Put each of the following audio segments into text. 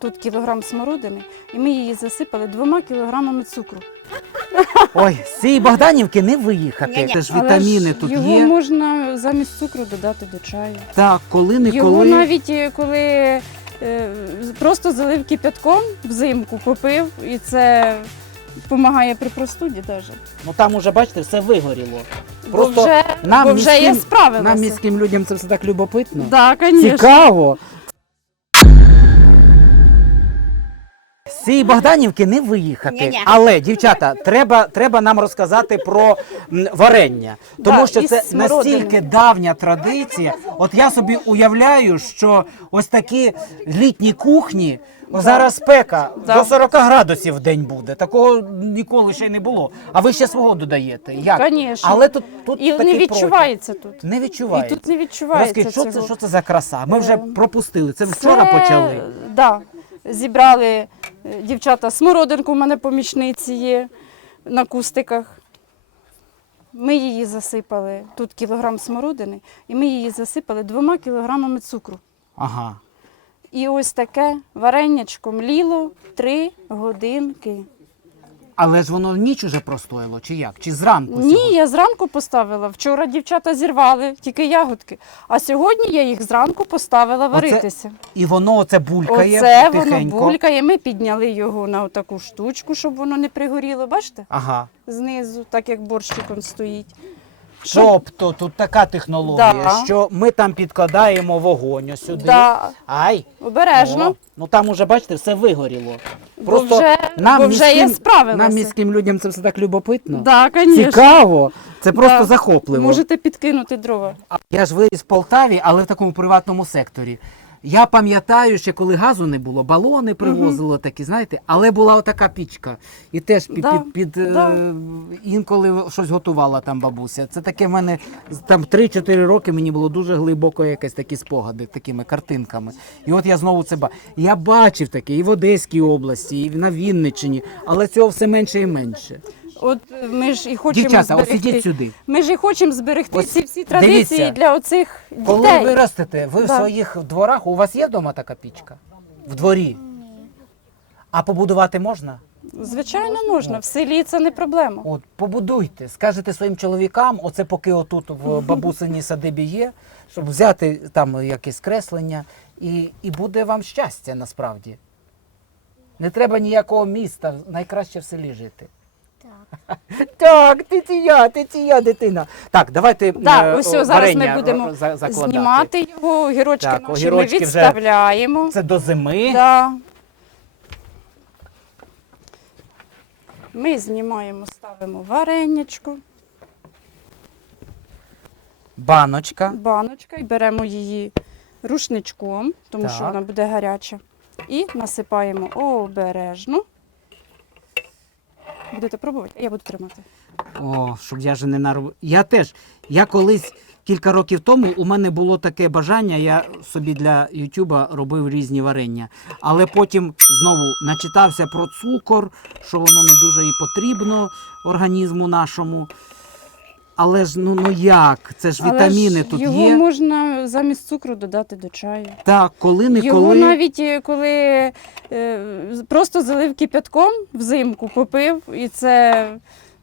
тут кілограм смородини, і ми її засипали двома кілограмами цукру. Ой, з цієї Богданівки не виїхати. Ні-ні. Це ж Але вітаміни ж тут його є. можна замість цукру додати до чаю. Так, коли не Його коли. навіть е, коли е, просто залив кипятком взимку, попив, і це допомагає при простуді теж. Ну там уже, бачите, все вигоріло. Бо Просто вже, нам бо вже я справилася. Нам міським людям це все так любопитно. Да, звісно. Цікаво. Цієї Богданівки не виїхати. Ні-ні. Але, дівчата, треба, треба нам розказати про м, варення. Тому Да, що із це настільки давня традиція. От я собі уявляю, що ось такі літні кухні. Зараз спека Да. до 40 градусів в день буде. Такого ніколи ще й не було. А ви ще свого додаєте. Як? Конечно. Але тут, тут І такий не відчувається тут. протяг. Не відчувається. І тут не відчувається Розкажіть, що це, цього. що це за краса? Ми вже Е, пропустили. Це вчора Це, почали. Да, зібрали дівчата смородинку, в мене помічниці є на кустиках. Ми її засипали, тут кілограм смородини, і ми її засипали двома кілограмами цукру. Ага. І ось таке варенячко мліло три годинки. Але ж воно ніч уже простояло, чи як? Чи зранку? Ні, сьогодні? я зранку поставила. Вчора дівчата зірвали тільки ягодки. А сьогодні я їх зранку поставила варитися. І воно оце булькає Оце воно булькає. Ми підняли його на таку штучку, щоб воно не пригоріло. Бачите? Ага. Знизу, так як борщиком стоїть. Щоб- Тобто тут така технологія, Да. що ми там підкладаємо вогонь ось сюди. Да, Ай. обережно. О, ну там уже, бачите, все вигоріло. Бо вже, бо вже я справилася. нам міським людям це все так любопитно. Да, звісно. Цікаво. Це просто Да. захопливо. Можете підкинути дрова. Я ж виріс в Полтаві, але в такому приватному секторі. Я пам'ятаю, ще коли газу не було, балони привозило такі, знаєте, але була отака пічка. І теж під, Да, під, під е, да. інколи щось готувала там бабуся. Це таке в мене там 3-4 роки мені було дуже глибоко якесь такі спогади, такими картинками. І от я знову це бачив. Я бачив таке і в Одеській області, і на Вінниччині, але цього все менше і менше. От ми ж і хочемо Дівчата, ось зберегти. ідіть сюди. Ми ж і хочемо зберегти Ось ці всі традиції дивіться, для оцих Коли ви ростете, ви в Да. своїх дворах, у вас є вдома така пічка? В дворі? А побудувати можна? Звичайно, можна. В селі це не проблема. От побудуйте, скажете своїм чоловікам, оце поки отут в бабусиній садибі є, щоб взяти там якесь креслення, і, і буде вам щастя насправді. Не треба ніякого міста, найкраще в селі жити. Так, так ти ція, ти ція дитина. Так, давайте Да, е, ось о, зараз варення ми будемо ро- за- закладати. знімати його, огірочки Так, наші огірочки ми вже- відставляємо. Це до зими. Да. Ми знімаємо, ставимо варенячко, Баночка. баночка і беремо її рушничком, тому що Так. вона буде гаряча. І насипаємо обережно. Будете пробувати? Я буду тримати. О, щоб я же не наробив. Я теж. Я колись кілька років тому у мене було таке бажання, я собі для Ютуба робив різні варення. Але потім знову начитався про цукор, що воно не дуже і потрібно організму нашому. Але ж ну, ну як? Це ж Але вітаміни ж тут його є. можна замість цукру додати до чаю. Так, коли не Його коли. навіть е, коли е, просто залив кипятком взимку, попив, і це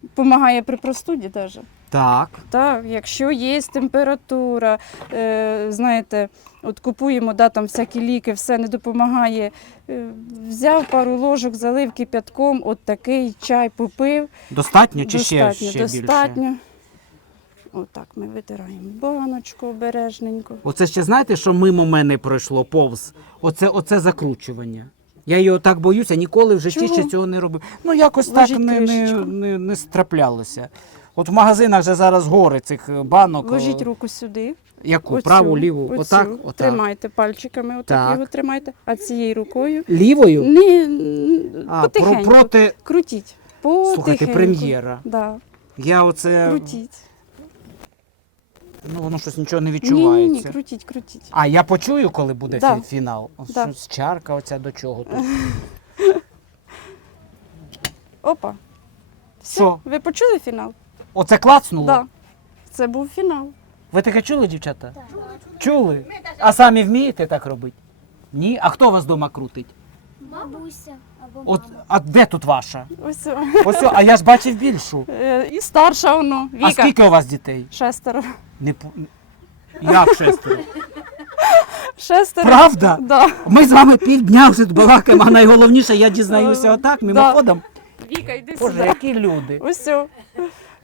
допомагає при простуді теж. Так. Так, якщо є температура, е, знаєте, от купуємо, да, там всякі ліки, все не допомагає. Е, взяв пару ложок, залив кипятком, от такий чай попив. Достатньо чи достатньо, ще, ще більше? достатньо. Отак ми витираємо баночку обережненько. Оце ще знаєте, що мимо мене пройшло повз? Оце, оце закручування. Я його так боюся, ніколи в житті Чого? ще цього не робив. Ну якось Ложіть так не, не, кришечку. не, не страплялося. От в магазинах вже зараз гори цих е, банок. Ложіть е, руку сюди. Яку? Оцю, Праву, ліву? оцю. Отак? Отак. Тримайте пальчиками, отак Так. його тримайте, а цією рукою. Лівою? Не, А, про, потихеньку. проти. Крутіть. Потихеньку. Слухайте, прем'єра. Да. Я оце. Крутіть. Ну воно щось нічого не Ні, ні, відчувається. ні, крутіть, крутіть. А я почую, коли буде Да. фі- фінал. Да. Щось чарка оця до чого тут. Опа. Все. Що? Ви почули фінал? Оце клацнуло? Так. Да. Це був фінал. Ви таке чули, дівчата? Чули? А самі вмієте так робити? Ні? А хто вас вдома крутить? Бабуся або От, а де тут ваша? Ось. Ось, а я ж бачив більшу. Е, І старша воно, А скільки у вас дітей? Шестеро. Не по- Як шестеро? Шестеро. Правда? Да. Ми з вами півдня вже балакаємо, а найголовніше, я дізнаюся отак, мимоходом. Віка, йди Боже, сюди. які люди. Ось.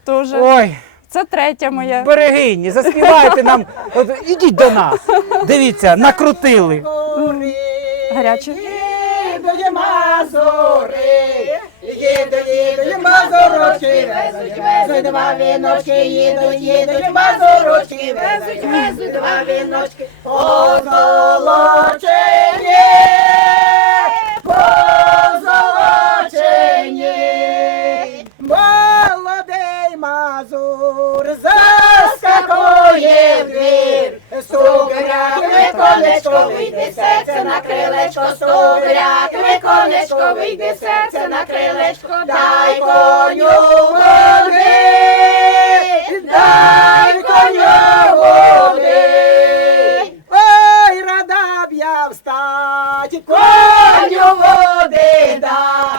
Тоже. Ой, Це третя моя. берегині, заспівайте нам. От, ідіть до нас. Дивіться, накрутили. Гаряча. Їдуть мазури, їдуть, їдуть мазурочки, везуть, везуть два віночки, їдуть, їдуть мазурочки, везуть, везуть два віночки, позолочені, позолочені. Молодий мазур заскакує в двір, стугряк, виконечко, вийди серце на крилечко, стугряк, виконечко, вийди серце на крилечко, дай коню води, дай коню води. Ой, рада б я встать, коню води дать.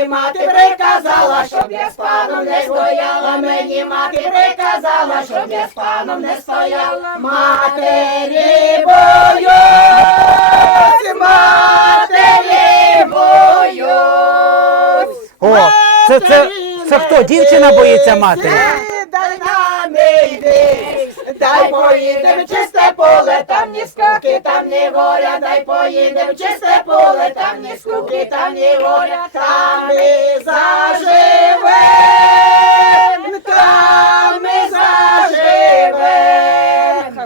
Мені мати приказала, щоб я з паном не стояла. Мені мати приказала, щоб я з паном не стояла. Матері боюсь, матері боюсь. О, це, це, це хто? Дівчина боїться матері? Дай поїдем в чисте поле, там ні скуки, там ні горя, дай поїдем в чисте поле, там ні скуки, там ні горя, там ми заживем, там ми заживем.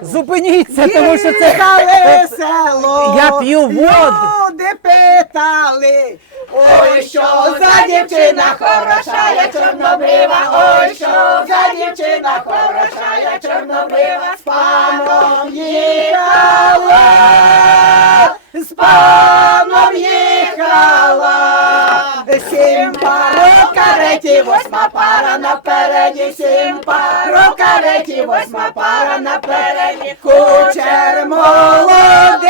Зупиніться, тому що це. Їхали село, Я п'ю воду. Питали, ой, що за дівчина хороша, я чорнобрива, ой, що за дівчина хороша, я чорнобрива, з паном їхала, з паном їхала. Сім пар у кареті, восьма пара напереді, сім пар у восьма пара напереді, кучер молодий,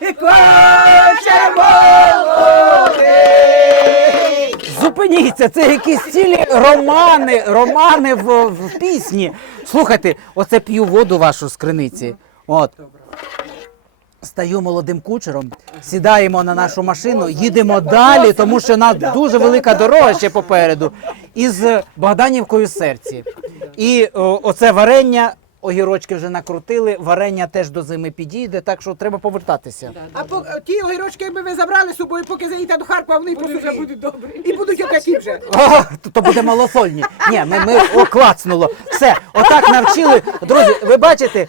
кучер молодий. Зупиніться, це якісь цілі романи, романи в, в пісні. Слухайте, оце п'ю воду вашу з криниці. От. Стаю молодим кучером, сідаємо на нашу машину, їдемо далі, тому що нас дуже велика дорога ще попереду. Із Богданівкою в серці. І о, оце варення, огірочки вже накрутили, варення теж до зими підійде, так що треба повертатися. А по, ті огірочки, якби ви забрали з собою, поки заїдете до Харкова, вони просто вже будуть добрі. І будуть отакі вже. О, то, то буде малосольні. Ні, ми, ми о, клацнуло. Все, отак навчили. Друзі, ви бачите,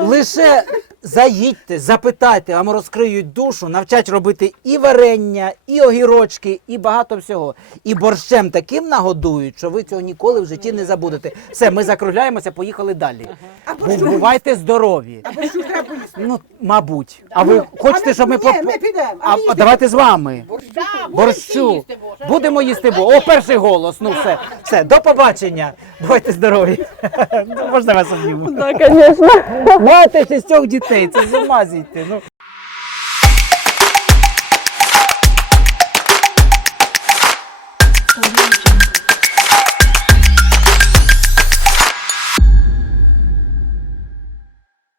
лише заїдьте, запитайте, вам розкриють душу, навчать робити і варення, і огірочки, і багато всього. І борщем таким нагодують, що ви цього ніколи в житті не забудете. Все, ми закругляємося, поїхали далі. Бу- Бувайте здорові. Або що треба їсти? Ну, мабуть. А ви хочете, щоб ми Ні, ми підемо. А А, а давайте з вами. Борщу. Будемо їсти бо. О, перший голос. Ну все. Все, до побачення. Бувайте здорові. Ну, Можна вас обніму? Так, звісно. Маєте шістьох дітей, це з ума зійти. Ну.